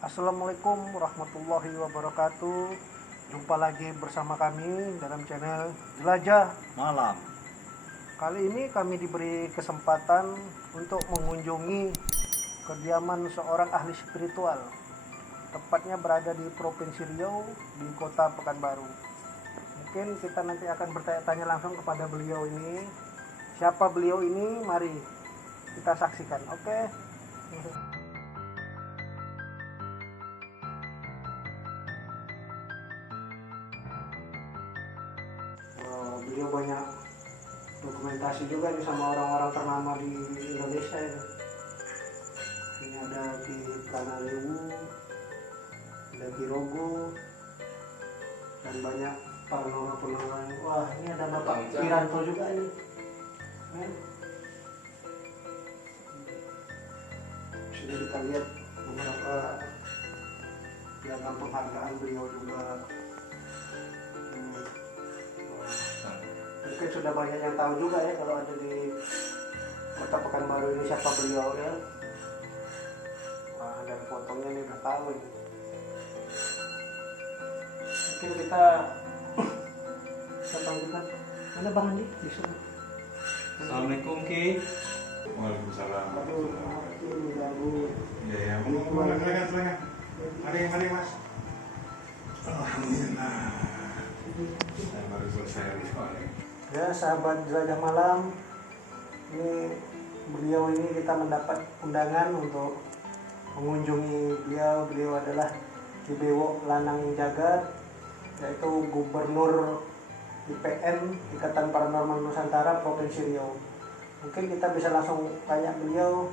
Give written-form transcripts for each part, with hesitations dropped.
Assalamualaikum warahmatullahi wabarakatuh. Jumpa lagi bersama kami dalam channel Jelajah Malam. Kali ini kami diberi kesempatan untuk mengunjungi kediaman seorang ahli spiritual. Tepatnya berada di Provinsi Riau, di Kota Pekanbaru. Mungkin kita nanti akan bertanya-tanya langsung kepada beliau ini. Siapa beliau ini? Mari kita saksikan. Oke. Beliau banyak dokumentasi juga nih sama orang-orang ternama di Indonesia ini. Ini ada di Pranalewu, ada di Rogo, dan banyak paranormal. Wah, ini ada Bapak Wiranto juga ini. Sudah kita lihat beberapa piagam penghargaan beliau juga. Mungkin sudah banyak yang tahu juga ya kalau ada di Kota Pekanbaru ini siapa beliau ya. Wah, ada fotonya nih, udah tahu ini. Mungkin kita panggilkan. Mana Bang Andi? Bisa. Assalamualaikum Ki. Waalaikumsalam. Aduh, maaf ini ganggu. Ya, silakan. Mari Mas. Alhamdulillah. Saya baru selesai soalnya. Ya, sahabat Jelajah Malam, ini beliau ini kita mendapat undangan untuk mengunjungi beliau. Beliau adalah Kibewo Lanang Jagat, yaitu Gubernur IPN Ikatan Paranormal Nusantara Provinsi Riau. Mungkin kita bisa langsung tanya beliau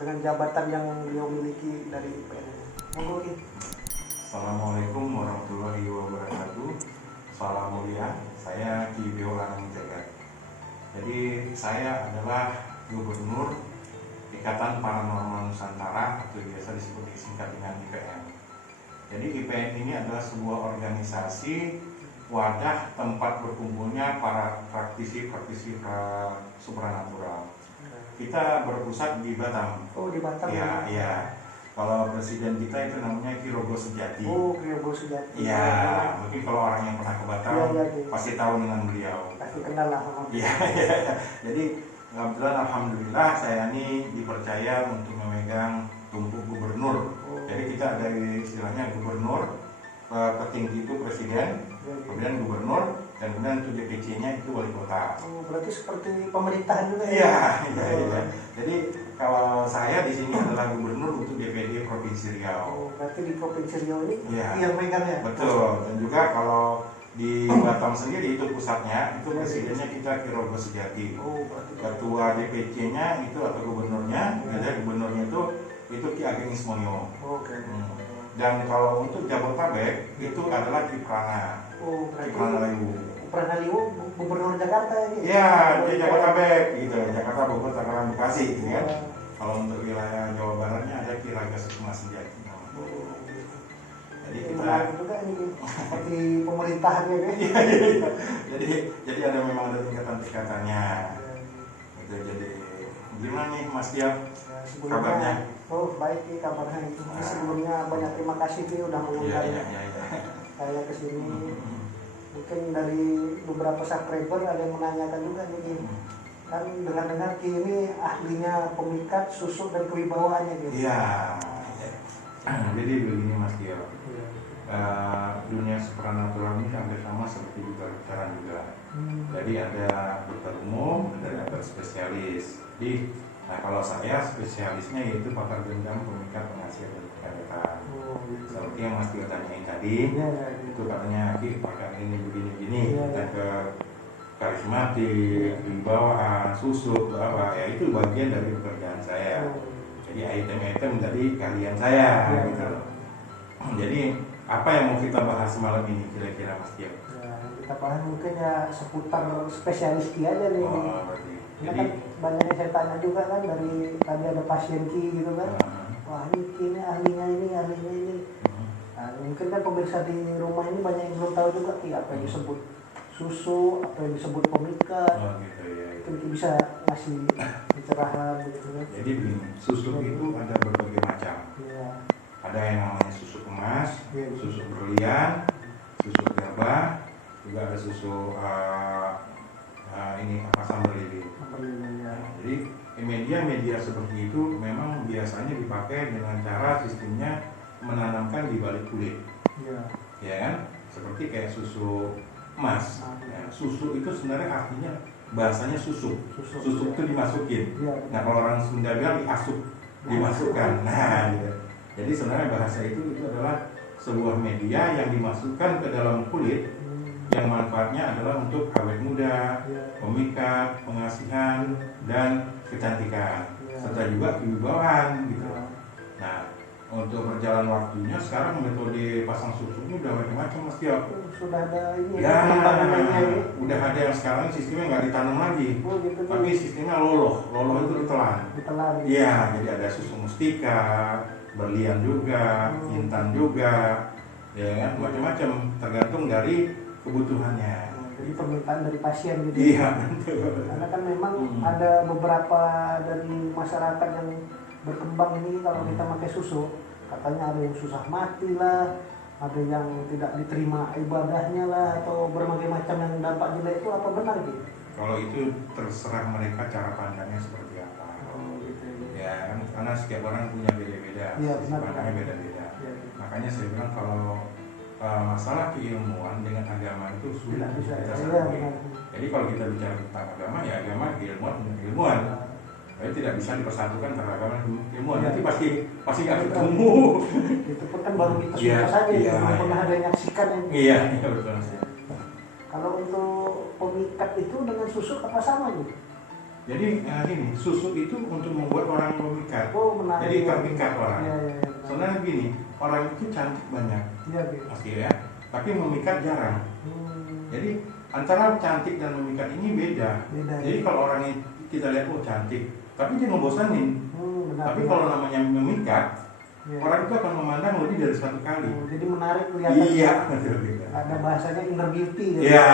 dengan jabatan yang beliau miliki dari IPN. Monggo. Assalamualaikum warahmatullahi wabarakatuh. Salam mulia. Saya Kibewo Lanang Jagat. Jadi saya adalah Gubernur Ikatan Paranormal Nusantara atau biasa disebut disingkat dengan IPN. Jadi IPN ini adalah sebuah organisasi wadah tempat berkumpulnya para praktisi supranatural. Kita berpusat di Batam. Oh, di Batam. Iya. Kalau presiden kita itu namanya Ki Rogo Sejati. Oh, Ki Rogo Sejati. Iya, mungkin kalau orang yang pernah ke Batam pasti tahu dengan beliau. Pasti kenal lah. Iya. Jadi kebetulan alhamdulillah saya ini dipercaya untuk memegang tumpuk gubernur. Jadi kita ada istilahnya gubernur, petinggi itu presiden, kemudian gubernur, dan kemudian untuk DPC-nya itu wali kota. Oh, berarti seperti pemerintahan juga ya? Iya. Jadi kalau saya di sini adalah gubernur untuk DPD Provinsi Riau. Oh, berarti di Provinsi Riau ini ya, yang megang ya? Betul. Dan juga kalau di Batam sendiri itu pusatnya, itu presidennya kita Ki Rogo Sejati. Oh, berarti ketua DPC-nya itu atau gubernurnya, gubernurnya itu Ki Ageng Ismonyo. Oke. Dan kalau untuk Jabodetabek itu adalah Ki Prana. Oh, berarti Ki Pranalewu. Pranalewu gubernur Jakarta ya? Iya, di Jabodetabek gitu. Jakarta, Bogor, Tangerang, Bekasi gitu kan. Kalau untuk wilayah Jawa Baratnya ada Ki Raga Sukma Sejati. Jadi kita juga ini seperti pemerintahannya kan? Iya. Jadi memang ada tingkatan-tingkatannya. Gitu. Jadi gimana nih Mas Tio? Kabarnya? Oh, baik nih kabarnya itu. Sebelumnya banyak terima kasih nih udah mengundang saya ke sini. Mungkin dari beberapa subscriber ada yang menanyakan juga nih, kan dengar-dengar Ki ini ahlinya pemikat, susuk dan kewibawaannya gitu. Iya. Jadi begini Mas Tio, dunia supranatural ini hampir sama seperti kedokteran juga. Jadi ada dokter umum, ada dokter spesialis. Nah kalau saya spesialisnya yaitu pakar gendam, pemikat, penghasil dan pengawetan. Seperti yang Mas Tio tanyain tadi, itu katanya Ki pakar ini begini-begini, dan ke karismatik, wibawaan, susuk, apa ya itu bagian dari pekerjaan saya. Jadi item-item dari kalian saya gitu. Jadi apa yang mau kita bahas malam ini kira-kira Mas Tio? Kita bahas mungkin ya seputar spesialis Ki aja nih. Jadi kan banyak yang saya tanya juga kan, dari tadi ada pasien Ki gitu kan. Wah ini Ki ini ahlinya ini. Nah, mungkin kan pemirsa di rumah ini banyak yang belum tahu juga Ki apa yang disebut susu, apa yang disebut pemikat. Gitu ya. Mungkin bisa ngasih pencerahan gitu kan. Jadi begini, susu itu ada berbagai macam. Iya. Ada Ada yang namanya susu emas, Iya. susu berlian, susu gerba, juga ada susu ini apa sambal lili. Ya. Jadi media seperti itu memang biasanya dipakai dengan cara sistemnya menanamkan di balik kulit, Iya. ya kan? Seperti kayak susu emas. Ya, susu itu sebenarnya artinya bahasanya susu. Susu itu dimasukin. Iya. Nah kalau orang Sunda bilang diasup, dimasukkan. Nah, gitu. Jadi sebenarnya bahasa itu adalah sebuah media yang dimasukkan ke dalam kulit yang manfaatnya adalah untuk awet muda, pemikat, pengasihan, dan kecantikan, serta juga kewibawaan gitu. Nah, untuk berjalan waktunya sekarang metode pasang susu ini udah macam-macam Mas Tio. Sudah ada ini Ya, pengembangannya. udah ada yang sekarang sistemnya nggak ditanam lagi, Gitu, tapi sistemnya loloh itu ditelan. ditelan. Iya, jadi ada susu mustika, berlian juga, intan juga, ya kan, macam-macam tergantung dari kebutuhannya. Jadi permintaan dari pasien gitu. Iya, betul. Karena kan memang ada beberapa dari masyarakat yang berkembang ini kalau kita pakai susu, katanya ada yang susah mati lah, ada yang tidak diterima ibadahnya lah, atau berbagai macam yang dampak jelek. Itu apa benar gitu? Kalau itu terserah mereka cara pandangnya seperti apa. Ya kan, karena setiap orang punya beda-beda, sisi pandangnya beda-beda. Ya. Makanya saya bilang kalau masalah keilmuan dengan agama itu sulit bisa kita ya, satuin. Jadi kalau kita bicara tentang agama, ya agama, ilmuwan, ilmuwan. Tapi tidak bisa dipersatukan antara agama dan ilmuwan. Nanti pasti nggak ketemu. Itu pun kan baru kita Iya, suka saja, iya, belum iya. pernah ada yang nyaksikan yang Iya betul. Kalau untuk pemikat itu dengan susu apa sama gitu? Jadi ini susu itu untuk membuat orang memikat. Oh, menarik. Jadi terpikat orang. Iya. Sebenarnya gini, orang itu cantik banyak, Iya, gitu. pasti ya, tapi memikat jarang. Jadi antara cantik dan memikat ini beda. Jadi kalau orang ini kita lihat cantik, tapi dia ngebosanin. Benar, Tapi benar. kalau namanya memikat, Iya. orang itu akan memandang lebih dari satu kali. Jadi menarik kelihatan. Iya, betul. Ada bahasanya inner beauty. Gitu. Iya.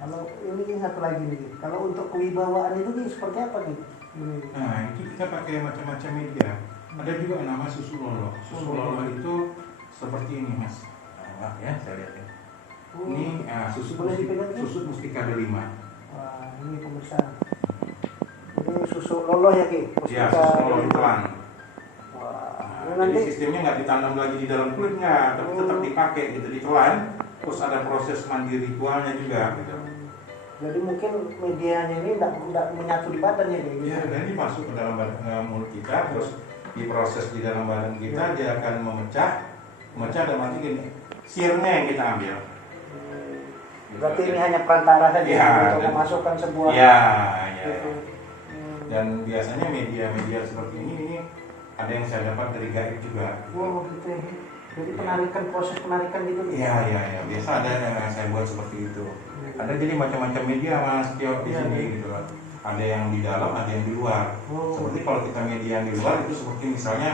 Kalau ini satu lagi nih, kalau untuk kewibawaan itu nih seperti apa nih? Nah, itu kita pakai macam-macam media. Ada juga yang nama susu lolo. Susu lolo itu seperti ini, Mas. Nah, ya, saya lihat ya. Ini susu mustika delima. Wah, ini pemirsa. Ini susu lolo ya, Ki? Ya, susu lolo ditelan. Wah, Nah, jadi sistemnya nggak ditanam lagi di dalam kulitnya, tapi tetap dipakai gitu, ditelan. Terus ada proses mandi ritualnya juga gitu. jadi mungkin medianya ini tidak menyatu di badannya gitu. Ya, dan ini masuk ke dalam mulut kita, terus diproses di dalam badan kita, dia akan memecah dan nanti gini, sirnya yang kita ambil. Berarti ini hanya perantara saja Ya, untuk memasukkan sebuah. Ya. Gitu. Dan biasanya media seperti ini ada yang saya dapat dari gaib juga. Wow, gitu ya. Jadi proses penarikan gitu. Iya. Biasa ada yang saya buat seperti itu. Ada jadi macam-macam media Mas Tio di sini gitu loh. Ada yang di dalam, ada yang di luar. Seperti kalau kita media yang di luar itu seperti misalnya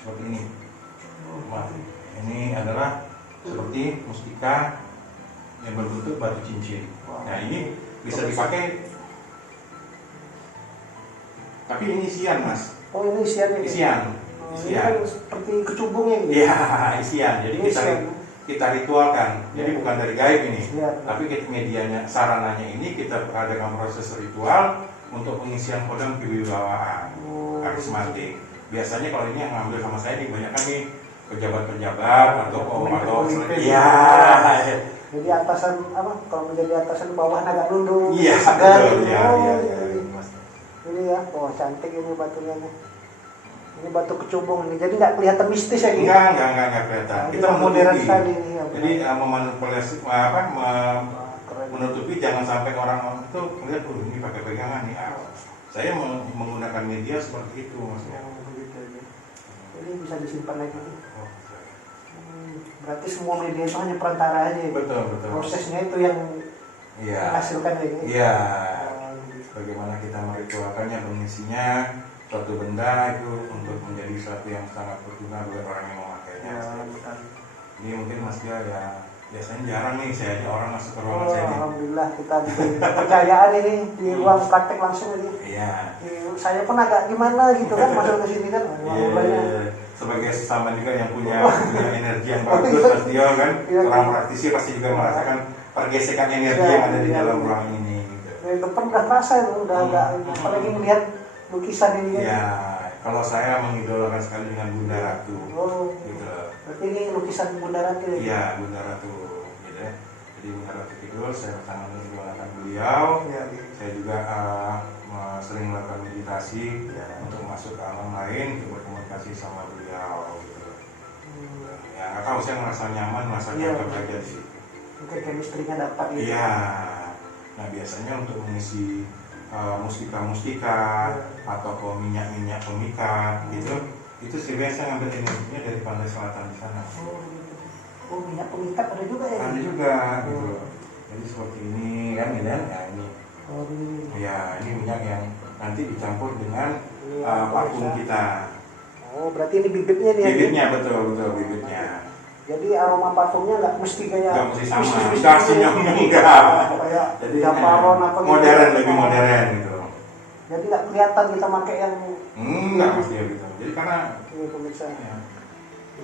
seperti ini. Ini adalah seperti mustika yang berbentuk batu cincin. Nah ini bisa dipakai. Tapi ini isian Mas. Oh ini isian. Ini kan seperti kecubungnya gitu. Iya, isian. Jadi kita ritualkan. Jadi bukan dari gaib ini. Tapi medianya, sarananya ini kita adakan proses ritual untuk pengisian kodam kewibawaan, karismatik. Biasanya kalau ini yang ngambil sama saya nih banyak kan nih pejabat-pejabat atau iya. Jadi atasan apa? Kalau menjadi atasan bawah agak nunduk. Iya, betul. Iya. Ini ya, cantik ini batunya nih. Ini batu kecubung ini, jadi nggak kelihatan mistis ya gitu? Enggak kelihatan. Nah, Kita modern menutupi. sekali ini. Ya, jadi memanipulasi menutupi jangan sampai orang itu melihat ini pakai pegangan nih. Saya menggunakan media seperti itu maksudnya. Begitu ya. Ini bisa disimpan lagi. Berarti semua media itu hanya perantara aja. Betul. Prosesnya itu yang menghasilkan ya. Iya. Bagaimana kita meritualkannya, mengisinya suatu benda itu untuk menjadi sesuatu yang sangat berguna bagi orang yang memakainya. Jadi mungkin Mas Tio ya biasanya jarang nih saya aja orang masuk ke ruangan Oh, saya nih. alhamdulillah kita diberi kepercayaan ini di ruang praktek langsung ini. Iya. Saya pun agak gimana gitu kan masuk ke sini kan. Iya. Sebagai sesama juga yang punya energi yang bagus, Mas Dio kan, orang praktisi pasti juga merasakan pergesekan energi yang ada di dalam ruangan ini. Gitu. Dari depan udah terasa itu, udah agak apalagi melihat lukisan ini kan. Ya, kalau saya mengidolakan sekali dengan Bunda Ratu. Oh, Gitu. berarti ini lukisan Bunda Ratu ya? Iya, Bunda Ratu. Gitu ya. Jadi Bunda Ratu Kidul, saya sangat mengidolakan beliau. Ya. Saya juga sering melakukan meditasi untuk masuk ke alam lain, untuk berkomunikasi sama beliau. Gitu. Ya, nggak tahu, saya merasa nyaman, merasa cocok aja di situ. Mungkin chemistry-nya dapat gitu. Iya. Nah, biasanya untuk mengisi mustika-mustika atau minyak-minyak pemikat gitu, itu sih biasa ngambil energinya dari pantai selatan di sana. Oh, gitu. Oh, minyak pemikat ada juga ya? Ada juga gitu. Jadi seperti ini kan, ini kan, ya ini. Oh, ini. Ya, ini minyak yang nanti dicampur dengan parfum kita. Oh, berarti ini bibitnya nih. Bibitnya betul bibitnya. Jadi aroma parfumnya nggak mesti kayak nggak mesti sama, nggak sinyalnya enggak. Kayak Jadi Japaron apa gitu. modern, lebih modern gitu. Jadi nggak kelihatan kita pakai yang Enggak mesti ya gitu. Jadi karena ini pemirsa. ya,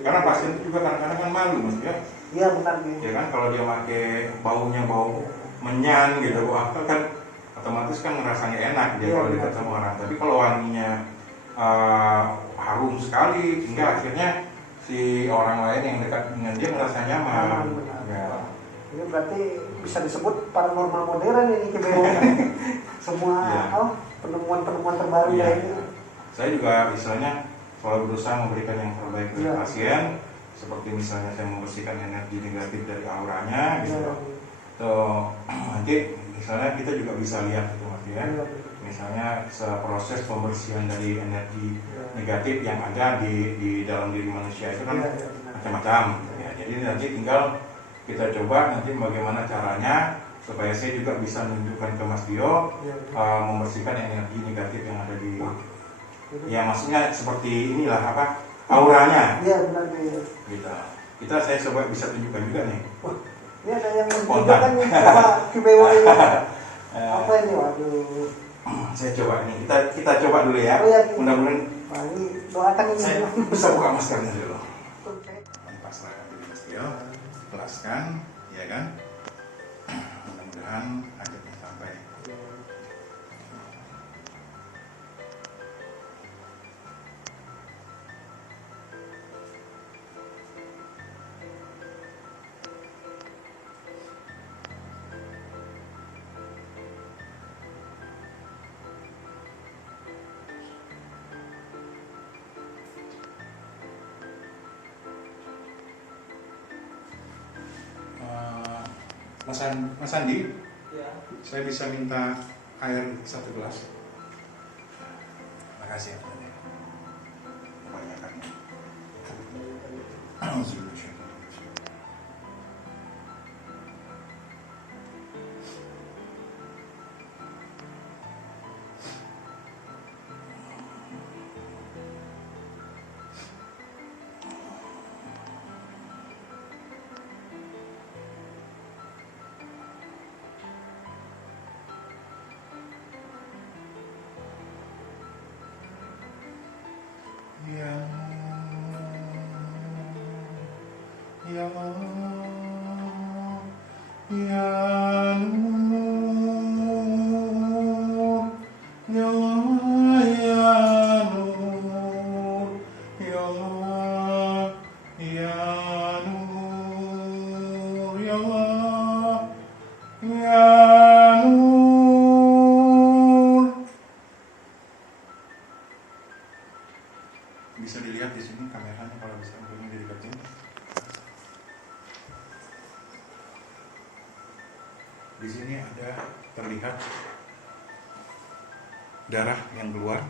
karena pasien itu juga kadang-kadang kan malu mas ya. Iya benar nih. Ya kan kalau dia pakai baunya bau menyan gitu, wah kan otomatis kan ngerasa nggak enak dia kalau dekat sama orang. Tapi kalau wanginya harum sekali, hingga akhirnya si orang lain yang dekat dengan dia merasa nyaman. Ya. Ini berarti bisa disebut paranormal modern ini Kibeo. Semua penemuan-penemuan terbaru ya ini. Saya juga istilahnya selalu berusaha memberikan yang terbaik untuk pasien, seperti misalnya saya membersihkan energi negatif dari auranya gitu. Nanti misalnya kita juga bisa lihat itu mas ya. Misalnya proses pembersihan dari energi negatif yang ada di dalam diri manusia itu kan macam-macam. Ya, jadi nanti tinggal kita coba nanti bagaimana caranya supaya saya juga bisa menunjukkan ke Mas Dio membersihkan energi negatif yang ada di ya maksudnya seperti inilah apa auranya. Iya benar nih. Kita saya coba bisa tunjukkan juga nih. Wah, ini ada yang menunjukkan nih sama Kibeo ini. Apa ini waduh. Saya coba ini, kita coba dulu ya. Mudah-mudahan. Ini doakan ini. Saya bisa buka maskernya dulu. Pasrahkan diri Mas Dio, ikhlaskan, ya kan? Mudah-mudahan akhirnya sampai. Mas Andi, ya. Saya bisa minta air 1 gelas. Terima kasih. Kebanyakan. Ya Allah, Ya Nur, Ya Allah, Ya Nur, Ya Allah, Ya Nur, Ya Allah, Ya Nur. Bisa dilihat di sini kameranya kalau bisa untuk dideketin. Di sini ada terlihat darah yang keluar,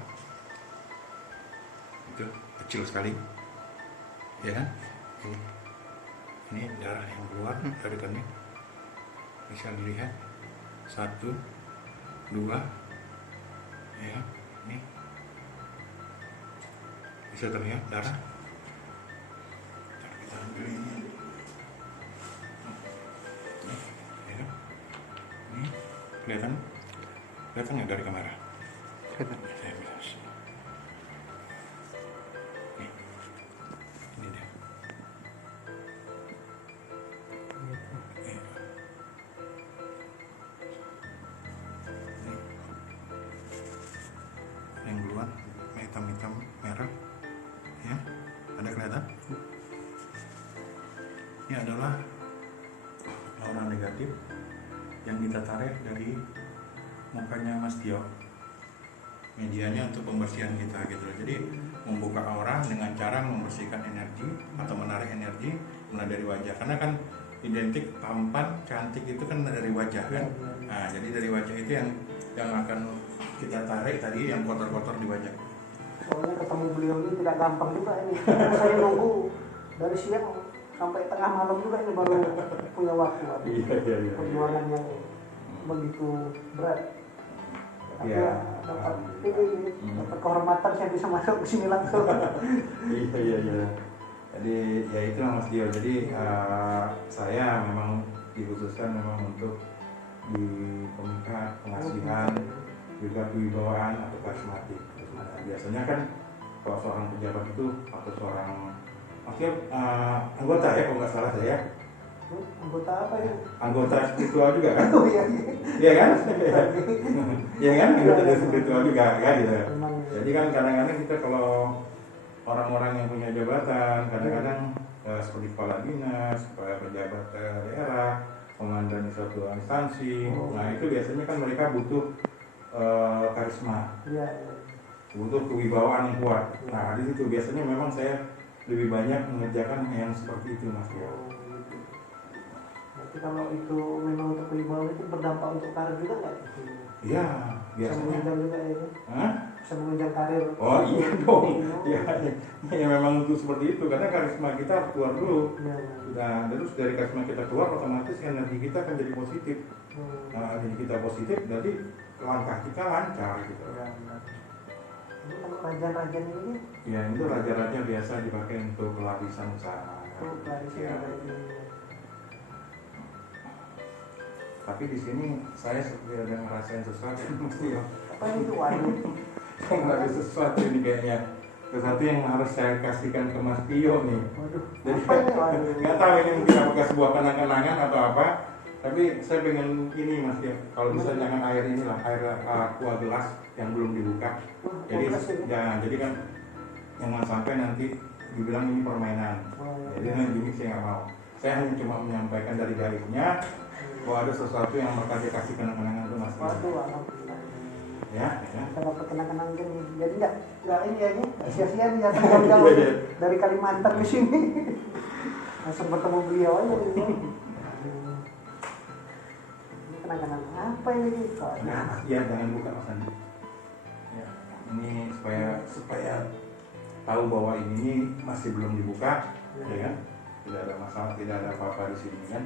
itu kecil sekali, ya kan? Ini darah yang keluar dari kening, bisa dilihat 1, 2, ya, ini bisa terlihat darah. Kita ambil ini. Kelihatan? Kelihatan nggak dari kamera? Kelihatan. Saya bisa. Nih. Ini dia. Nih. Nih. Yang duluan hitam-hitam merah, ya, ada kelihatan? Ini adalah aura negatif yang kita tarik dari mukanya Mas Tio. Medianya untuk pembersihan kita gitu. Jadi membuka aura dengan cara membersihkan energi atau menarik energi mulai dari wajah. Karena kan identik tampan, cantik itu kan dari wajah kan. Nah, jadi dari wajah itu yang akan kita tarik tadi yang kotor-kotor di wajah. Soalnya ketemu beliau ini tidak gampang juga ini. Karena saya nunggu dari siang sampai tengah malam juga ini baru punya waktu. Iya. Perjuangan yang begitu berat. Tapi Iya. dapat dapat kehormatan saya bisa masuk ke sini langsung. Iya. Jadi ya itu Mas Dio. Jadi saya memang dikhususkan memang untuk di komika pengasihan juga kewibawaan atau karismatik. Biasanya kan kalau seorang pejabat itu atau seorang anggota ya kalau nggak salah saya. Anggota apa ya? Anggota spiritual juga kan? Oh iya. Iya kan? Iya kan? Anggota spiritual juga kan gitu. Memang. Jadi kan kadang-kadang kita kalau orang-orang yang punya jabatan kadang-kadang seperti kepala dinas, kepala pejabat daerah, komandan suatu instansi, nah itu biasanya kan mereka butuh karisma, Iya. butuh kewibawaan yang kuat. Nah di situ biasanya memang saya lebih banyak mengerjakan yang seperti itu Mas ya. Berarti kalau itu memang untuk kewibawaan itu berdampak untuk karir juga nggak? Iya, Bisa biasanya. menunjang juga ya? Hah? Bisa menunjang karir. Oh iya dong. Ya memang itu seperti itu karena karisma kita harus keluar dulu. Iya. Nah, terus dari karisma kita keluar otomatis energi kita akan jadi positif. Nah, energi kita positif berarti langkah kita lancar gitu. Ya, benar. Ini kalau raja-raja ini Ya itu raja-raja biasa dipakai untuk pelarisan usaha. itu pelarisan Ya. dari Tapi di sini saya seperti ada ngerasain sesuatu mesti ya. apa itu waduh? Ada sesuatu ini kayaknya. Sesuatu yang harus saya kasihkan ke Mas Tio nih. Waduh. Jadi Apa ini waduh? nggak tahu ini mungkin apakah sebuah kenang-kenangan atau apa. Tapi saya pengen ini Mas Tio. Kalau bisa jangan air inilah air aqua gelas yang belum dibuka. Jadi jadi kan jangan sampai nanti dibilang ini permainan. Jadi nanti ini saya nggak mau. Saya hanya cuma menyampaikan dari gaibnya bahwa ada sesuatu yang bakal dikasih kenang-kenangan itu Mas Tio. Waduh, alhamdulillah. Ya. Kita dapat kenang-kenang gini. Jadi nggak ini ya ini sia-sia nih datang jauh-jauh dari Kalimantan ke sini. Langsung bertemu beliau aja. Ini kenang-kenang apa ini? Nah, ya jangan buka Mas Andi. Ya, ini supaya tahu bahwa ini masih belum dibuka, ya kan? Tidak ada masalah, tidak ada apa-apa di sini kan?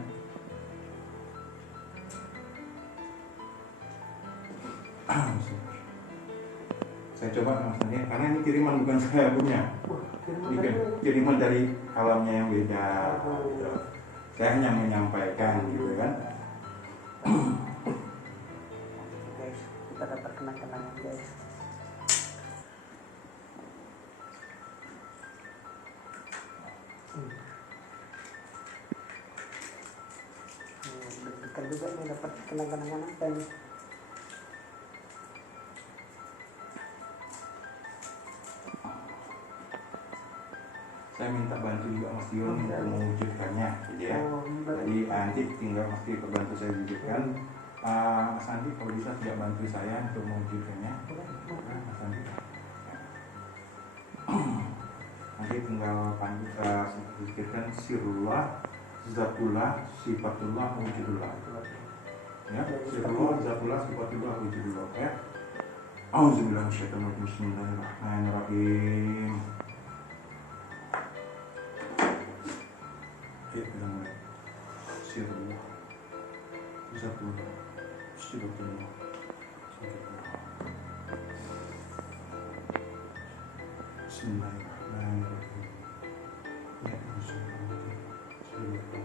Saya coba Mas Andi, karena ini kiriman bukan saya punya. Ini kiriman dari alamnya yang beda. Gitu. Saya hanya menyampaikan gitu kan. Guys, kita dapat kenang-kenangan guys. Deg-degan juga nih dapat kenang-kenangan apa nih? Saya minta bantu juga Mas Tio untuk mewujudkannya, gitu ya. Jadi nanti tinggal Mas Tio bantu saya wujudkan. Mas Andi kalau bisa tidak bantu saya untuk mewujudkannya. Mas Andi. Nanti tinggal pikirkan sirullah, zatullah, sifatullah, wujudullah. Ya, sirullah, zatullah, sifatullah, wujudullah. Ya. Auzubillahi minasyaitonir rajim. Bismillahirrahmanirrahim. Ya, kita mulai. Sirullah, zatullah, sifatullah, wujudullah. Bismillahirrahmanirrahim. Ya, Bismillahirrahmanirrahim.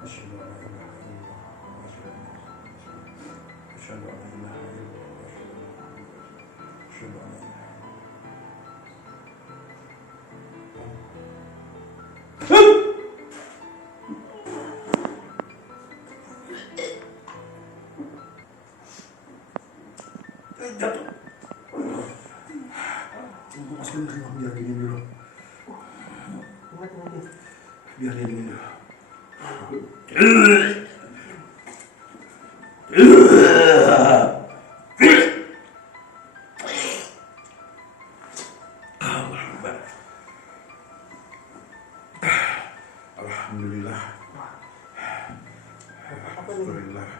Asyhadu an la ilaha illallah. Asyhadu an la ilaha illallah. Asyhadu an la ilaha illallah. Jatuh. Mas bentar, biar dingin dulu. Biar dia dingin dulu. Alhamdulillah. Alhamdulillah.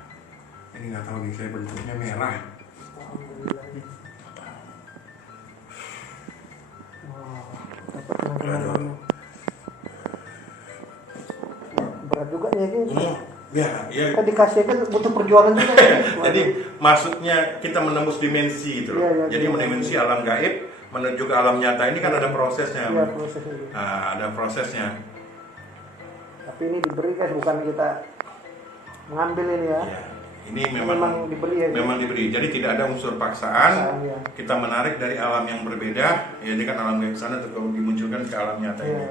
Ini nggak tahu nih, saya bentuknya merah. Berat juga nih ini. Ya. Kan dikasih kan butuh perjuangan juga. Jadi maksudnya kita menembus dimensi itu loh. Jadi mendimensi alam gaib menuju ke alam nyata ini kan ada prosesnya. Iya, prosesnya. Nah, ada prosesnya. Tapi ini diberi guys, bukan kita mengambil ini ya. Ya. Ini memang diberi ya. Memang diberi. Jadi tidak ada unsur paksaan. Ya. Kita menarik dari alam yang berbeda. Ya, ini kan alam gaib sana untuk dimunculkan ke alam nyata ini. Ya.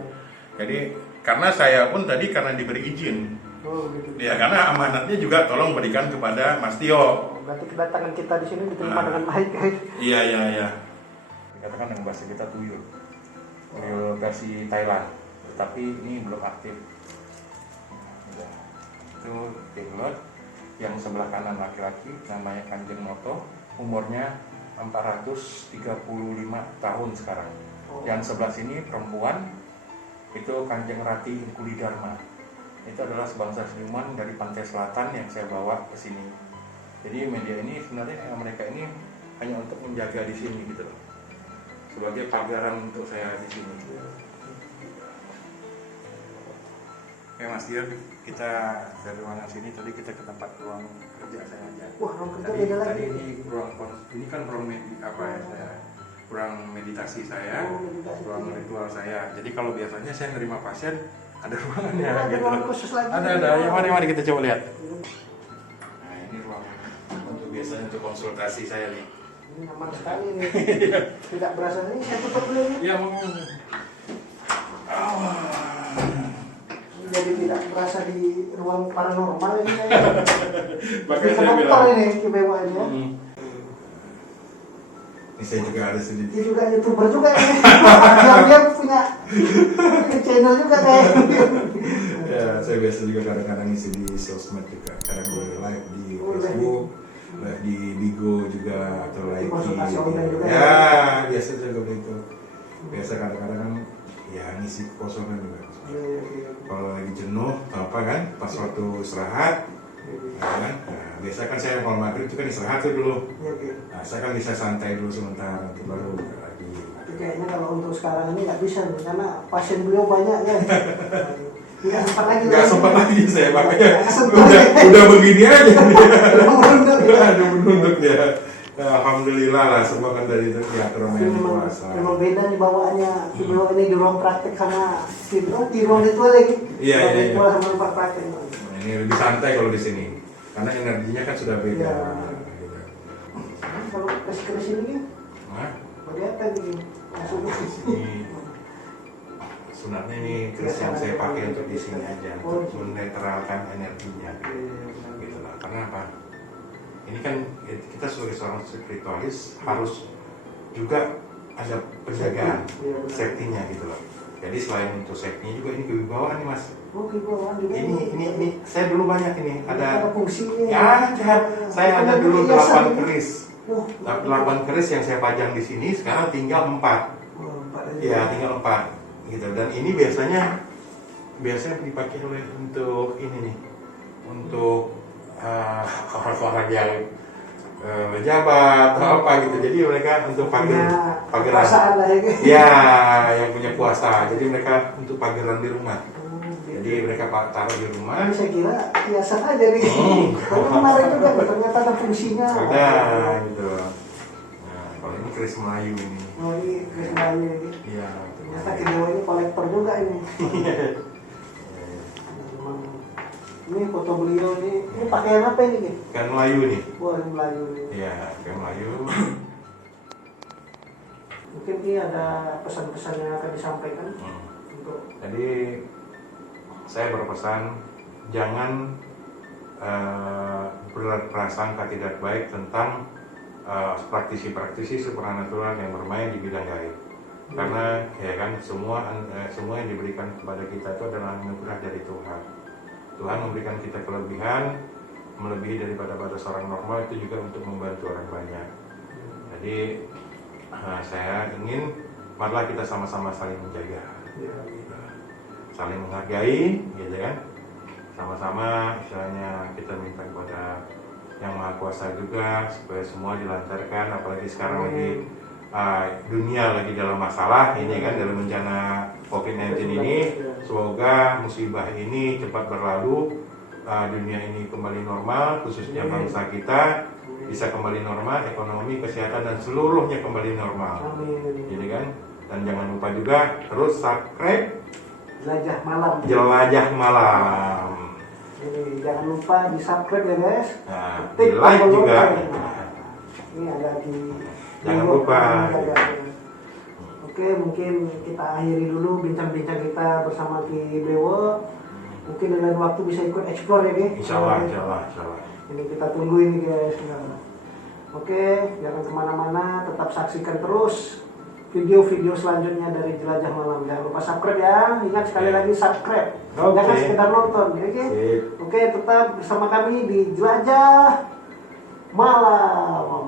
Jadi karena saya pun tadi karena diberi izin. Oh, gitu. Ya, karena amanatnya juga tolong berikan kepada Mas Tio. Berarti kedatangan kita di sini diterima dengan baik guys. Iya. Dikatakan dengan bahasa kita tuyul versi Thailand, tetapi ini belum aktif. Itu pilot yang sebelah kanan laki-laki namanya Kanjeng Noto, umurnya 435 tahun sekarang. Yang sebelah sini perempuan, itu Kanjeng Rati Kulidharma. Itu adalah sebangsa siluman dari pantai selatan yang saya bawa ke sini. Jadi media ini sebenarnya mereka ini hanya untuk menjaga di sini gitu loh, sebagai pagaran untuk saya di sini. Oke Mas Tio, kita dari ruangan sini tadi kita ke tempat ruang kerja saya aja. Wah, ruang kerja Tadi beda lagi. ini kan ruang ruang meditasi saya, meditasi. ruang ritual saya. Jadi kalau biasanya saya nerima pasien ada ruangannya Ada gitu. ruang khusus lagi. Ada. Ya, mari kita coba lihat. Nah, ini ruang untuk biasanya untuk konsultasi saya nih. Ini nyaman sekali nih. Tidak berasa ini saya tutup dulu nih. Iya, mau. Jadi tidak berasa di ruang paranormal ini. Makanya saya bilang ini kemewahannya. Ini saya juga ada sedikit. Dia juga YouTuber juga ini. Dia punya channel juga kayak. Ya, saya biasa juga kadang-kadang isi di sosmed juga, kadang di live di Facebook, live di Bigo juga atau live konsultasi online juga. Ya, biasa juga begitu. Biasa kadang-kadang kan ya ngisi kosongan juga. Kalau lagi jenuh atau apa kan, pas waktu istirahat, kan? Nah, biasa kan saya kalau maghrib itu kan istirahat tuh dulu. Nah, saya kan bisa santai dulu sebentar, nanti baru lagi. Tapi kayaknya kalau untuk sekarang ini nggak bisa nih, karena pasien beliau banyak kan. Nggak sempat lagi saya, makanya udah begini aja. Udah menunduk ya. Alhamdulillah lah, semua kan dari itu ya keramaian puasa. Memang beda nih bawaannya. Beliau ini di ruang praktek sama di ruang ritual lagi. Iya. Ritual sama tempat praktek. Ini lebih santai kalau di sini, karena energinya kan sudah beda. Ya. Gitu. Kalau ke sini nih, bagaimana nih? Maksudnya Di sini sebenarnya ini keris yang saya pakai untuk di sini aja, untuk menetralkan energinya. Gitu lah. Karena apa? Ini kan kita sebagai seorang spiritualis harus juga ada penjagaan, safety-nya gitu loh. Jadi selain untuk safety juga ini kewibawaan nih Mas. Ini saya dulu banyak ini ada fungsinya. Ya, saya ada dulu 8 keris. 8 keris yang saya pajang di sini, sekarang tinggal 4. Ya, tinggal 4 gitu. Dan ini biasanya dipakai oleh untuk ini nih, untuk orang-orang yang pejabat atau apa gitu. Jadi mereka untuk pageran. Ya, yang punya kuasa. Jadi mereka untuk pageran di rumah. Jadi mereka taruh di rumah. Saya kira hiasan aja nih. Tapi kemarin juga ternyata ada fungsinya. Ada gitu. Nah, kalau ini keris Melayu ini. Oh, ini keris Melayu ini. Iya. Ternyata Kido ini kolektor juga ini. ini foto beliau ini pakaian apa ini Ki? Ikan Melayu nih. Wah ini Melayu nih. Iya, ikan Melayu. Mungkin Ki ada pesan-pesan yang akan disampaikan untuk. Jadi saya berpesan jangan berprasangka tidak baik tentang praktisi-praktisi supranatural yang bermain di bidang gaib. Karena ya kan semua yang diberikan kepada kita itu adalah anugerah dari Tuhan. Tuhan memberikan kita kelebihan melebihi daripada seorang normal itu juga untuk membantu orang banyak. Jadi saya ingin marilah kita sama-sama saling menjaga, saling menghargai, gitu kan. Sama-sama istilahnya kita minta kepada Yang Maha Kuasa juga supaya semua dilancarkan, apalagi sekarang lagi dunia lagi dalam masalah ini kan, dalam bencana COVID-19 ini. Semoga musibah ini cepat berlalu, dunia ini kembali normal, khususnya bangsa kita bisa kembali normal, ekonomi, kesehatan dan seluruhnya kembali normal. Jadi kan, dan jangan lupa juga terus subscribe Jelajah Malam. Jelajah Malam. Jadi jangan lupa di subscribe ya guys. Nah, di like juga. Ini ada di. Jangan lupa. Oke, mungkin kita akhiri dulu bincang-bincang kita bersama Ki Bewo. Mungkin lain waktu bisa ikut explore ya Ki. Insya Allah. Ini kita tunggu ini guys. Oke, jangan kemana-mana, tetap saksikan terus video-video selanjutnya dari Jelajah Malam. Jangan lupa subscribe ya. Ingat sekali lagi subscribe. Jangan sekedar nonton, oke? Oke, tetap bersama kami di Jelajah Malam.